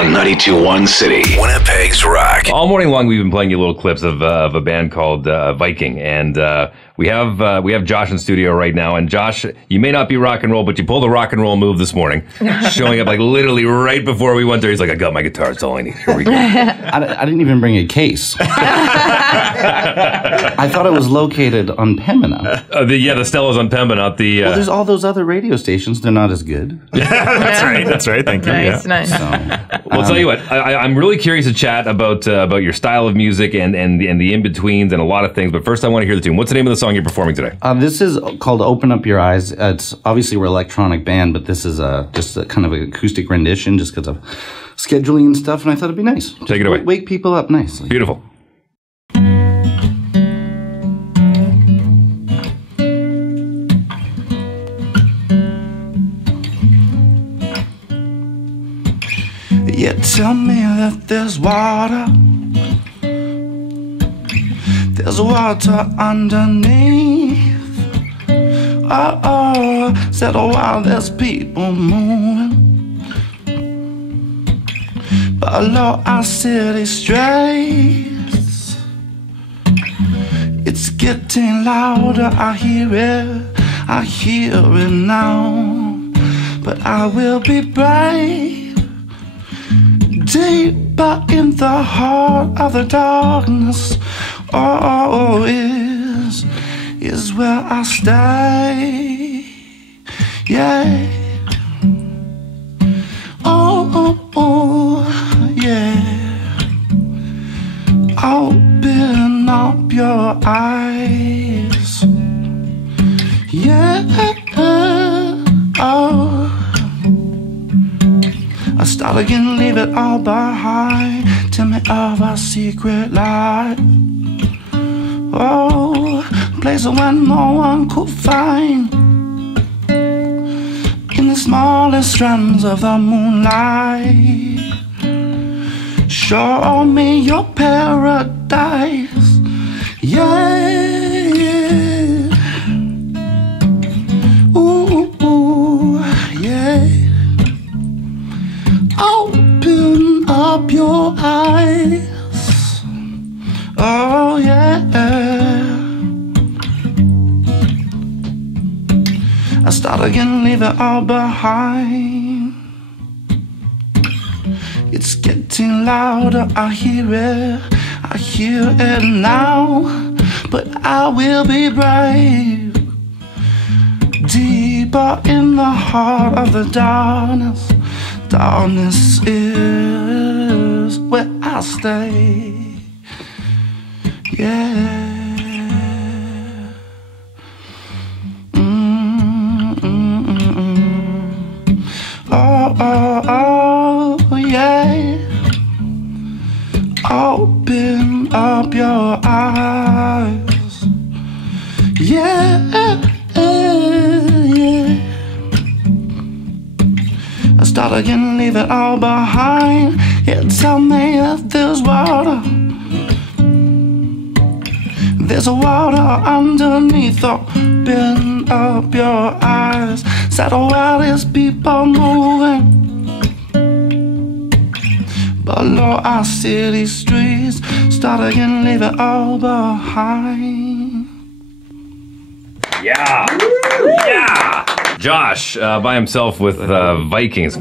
on 92.1 City, Winnipeg's Rock. All morning long, we've been playing you little clips of a band called Viking, and we have Josh in studio right now. And Josh, you may not be rock and roll, but you pulled a rock and roll move this morning, showing up like literally right before we went there. He's like, "I got my guitar. That's all I need. Here we go." I didn't even bring a case. I thought it was located on Pembina. The Stella's on Pembina, not the. Well, there's all those other radio stations. They're not as good. That's right. Thank you. Nice, Yeah. nice. So, Well, I'll tell you what. I'm really curious to chat about your style of music and the in betweens and a lot of things. But first, I want to hear the tune. What's the name of the song you're performing today? this is called "Open Up Your Eyes." It's obviously we're an electronic band, but this is just a kind of an acoustic rendition, just because of scheduling and stuff. And I thought it'd be nice. Take it away. Wake people up nicely. Beautiful. You tell me that there's water underneath. Said while there's people moving below our city streets. It's getting louder, I hear it now. But I will be brave. Deeper in the heart of the darkness, is where I stay. Yeah. Yeah. Open up your eyes. Yeah. I start again, leave it all behind. Tell me of our secret life. Place where no one could find. In the smallest strands of the moonlight. Show me your paradise. Yeah. Ooh, yeah. Open up your eyes. Oh yeah. I start again, leave it all behind. It's getting louder, I hear it now. But I will be brave. Deeper in the heart of the darkness. Darkness is where I stay. Yeah. Oh, yeah. Open up your eyes. Yeah, yeah. I start again, leave it all behind. Yeah, tell me that there's water. There's water underneath. Open up your eyes. Said while there's people moving below our city streets. Start again, leave it all behind. Yeah. Yeah. Josh by himself with Vikings.